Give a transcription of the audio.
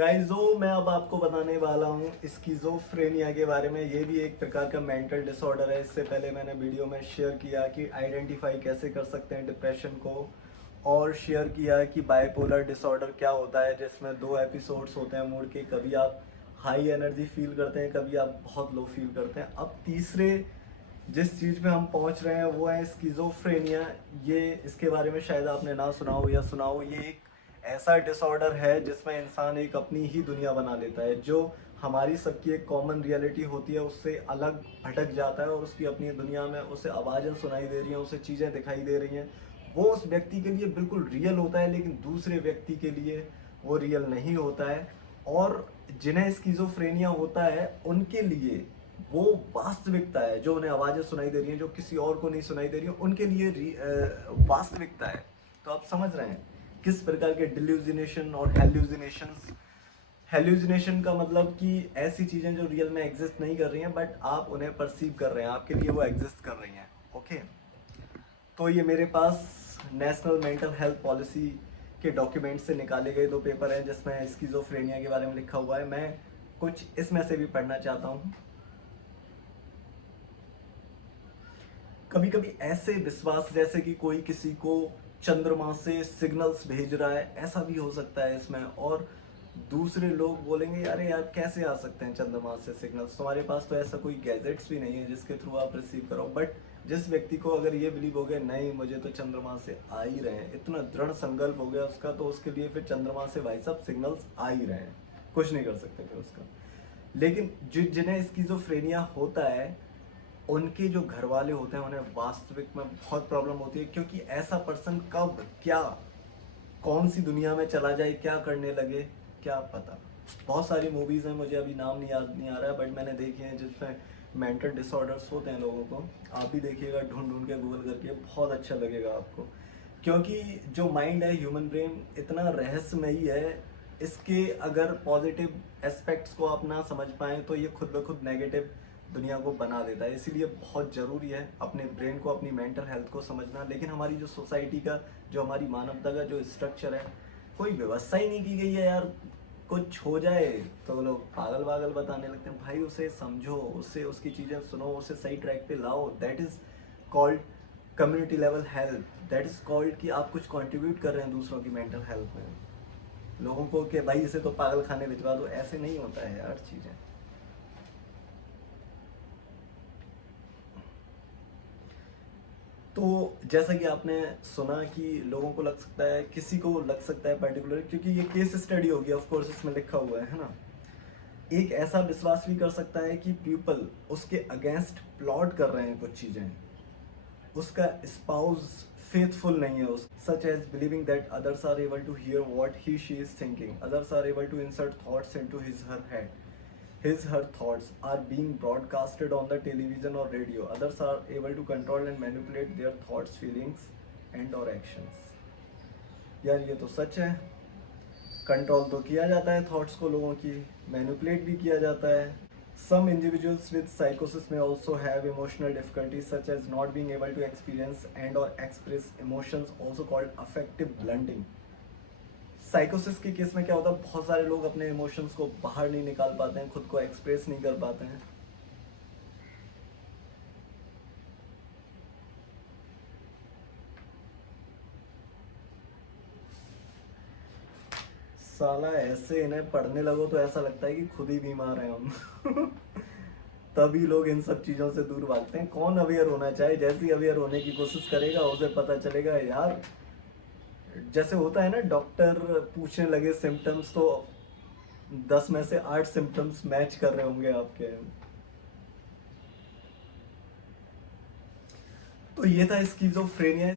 गाइजो मैं अब आपको बताने वाला हूँ स्किज़ोफ्रेनिया के बारे में। ये भी एक प्रकार का मेंटल डिसऑर्डर है। इससे पहले मैंने वीडियो में शेयर किया कि आइडेंटिफाई कैसे कर सकते हैं डिप्रेशन को, और शेयर किया कि बाइपोलर डिसऑर्डर क्या होता है, जिसमें 2 एपिसोड्स होते हैं मूड के। कभी आप हाई एनर्जी फील करते हैं, कभी आप बहुत लो फील करते हैं। अब तीसरे जिस चीज़ पे हम पहुंच रहे हैं वो है स्किज़ोफ्रेनिया। ये इसके बारे में शायद आपने ना सुना हो या सुना हो। ये एक ऐसा डिसऑर्डर है जिसमें इंसान एक अपनी ही दुनिया बना लेता है। जो हमारी सबकी एक कॉमन रियलिटी होती है उससे अलग भटक जाता है, और उसकी अपनी दुनिया में उसे आवाज़ें सुनाई दे रही हैं, उसे चीज़ें दिखाई दे रही हैं। वो उस व्यक्ति के लिए बिल्कुल रियल होता है, लेकिन दूसरे व्यक्ति के लिए वो रियल नहीं होता है। और जिन्हें स्किज़ोफ्रेनिया होता है उनके लिए वो वास्तविकता है, जो उन्हें आवाज़ें सुनाई दे रही हैं, जो किसी और को नहीं सुनाई दे रही है, उनके लिए वास्तविकता है। तो आप समझ रहे हैं किस प्रकार के डिल्यूजिनेशन और हेल्यूजिनेशंस। हेल्यूजिनेशन का मतलब कि ऐसी चीज़ें जो रियल में एग्जिस्ट नहीं कर रही हैं, बट आप उन्हें परसीव कर रहे हैं, आपके लिए वो एग्जिस्ट कर रही हैं। ओके, तो ये मेरे पास नेशनल मेंटल हेल्थ पॉलिसी के डॉक्यूमेंट से निकाले गए 2 पेपर हैं जिसमें स्किज़ोफ्रेनिया के बारे में लिखा हुआ है। मैं कुछ इसमें से भी पढ़ना चाहता हूँ। कभी कभी ऐसे विश्वास, जैसे कि कोई किसी को चंद्रमा से सिग्नल्स भेज रहा है, ऐसा भी हो सकता है इसमें। और दूसरे लोग बोलेंगे अरे यार कैसे आ सकते हैं चंद्रमा से सिग्नल्स, तुम्हारे पास तो ऐसा कोई गैजेट्स भी नहीं है जिसके थ्रू आप रिसीव करो। बट जिस व्यक्ति को अगर ये बिलीव हो गया नहीं मुझे तो चंद्रमा से आ ही रहे हैं, इतना दृढ़ संकल्प हो गया उसका, तो उसके लिए फिर चंद्रमा से भाई साहब सिग्नल्स आ ही रहे हैं, कुछ नहीं कर सकते फिर उसका। लेकिन जिन्हें स्किज़ोफ्रेनिया होता है उनके जो घर वाले होते हैं उन्हें वास्तविक में बहुत प्रॉब्लम होती है, क्योंकि ऐसा पर्सन कब क्या कौन सी दुनिया में चला जाए, क्या करने लगे, क्या पता। बहुत सारी मूवीज़ हैं, मुझे अभी नाम नहीं आ रहा है, बट मैंने देखी हैं जिसमें मेंटल डिसऑर्डर्स होते हैं लोगों को। आप भी देखिएगा, ढूंढ ढूंढ के गूगल करके, बहुत अच्छा लगेगा आपको। क्योंकि जो माइंड है, ह्यूमन ब्रेन इतना रहस्यमयी है, इसके अगर पॉजिटिव एस्पेक्ट्स को आप ना समझ पाएँ तो ये खुद ब खुद नेगेटिव दुनिया को बना देता है। इसीलिए बहुत ज़रूरी है अपने ब्रेन को, अपनी मेंटल हेल्थ को समझना। लेकिन हमारी जो सोसाइटी का, जो हमारी मानवता का जो स्ट्रक्चर है, कोई व्यवस्था ही नहीं की गई है यार। कुछ हो जाए तो लोग पागल वागल बताने लगते हैं। भाई उसे समझो, उससे उसकी चीज़ें सुनो, उसे सही ट्रैक पे लाओ। That is called community level health. That is called कि आप कुछ कंट्रीब्यूट कर रहे हैं दूसरों की मेंटल हेल्थ में। लोगों को कि भाई इसे तो पागल खाने भिजवा दो, ऐसे नहीं होता है यार चीज़ें। तो जैसा कि आपने सुना कि लोगों को लग सकता है, किसी को लग सकता है पर्टिकुलर, क्योंकि ये केस स्टडी होगी ऑफ कोर्स, इसमें लिखा हुआ है ना। एक ऐसा विश्वास भी कर सकता है कि पीपल उसके अगेंस्ट प्लॉट कर रहे हैं कुछ चीज़ें, उसका स्पाउस फेथफुल नहीं है उस, such as believing that others are able to hear what he she is thinking, others are able to insert thoughts into his her head, his her thoughts are being broadcasted on the television or radio, others are able to control and manipulate their thoughts, feelings and or actions। यार ये तो सच है, control तो किया जाता है thoughts को लोगों की, मैनिपुलेट भी किया जाता है। Some individuals with psychosis may also have emotional difficulties such as not being able to experience and or express emotions, also called affective blunting। साइकोसिस के केस में क्या होता है, बहुत सारे लोग अपने इमोशंस को बाहर नहीं निकाल पाते हैं, खुद को एक्सप्रेस नहीं कर पाते हैं। साला ऐसे इन्हें पढ़ने लगो तो ऐसा लगता है कि खुद ही बीमार हैं हम। तभी लोग इन सब चीज़ों से दूर भागते हैं। कौन अवेयर होना चाहे, जैसे ही अवेयर होने की कोशिश करेगा उसे पता चलेगा यार, जैसे होता है ना, डॉक्टर पूछने लगे सिम्टम्स तो 10 में से 8 सिम्टम्स मैच कर रहे होंगे आपके। तो ये था स्किज़ोफ्रेनिया।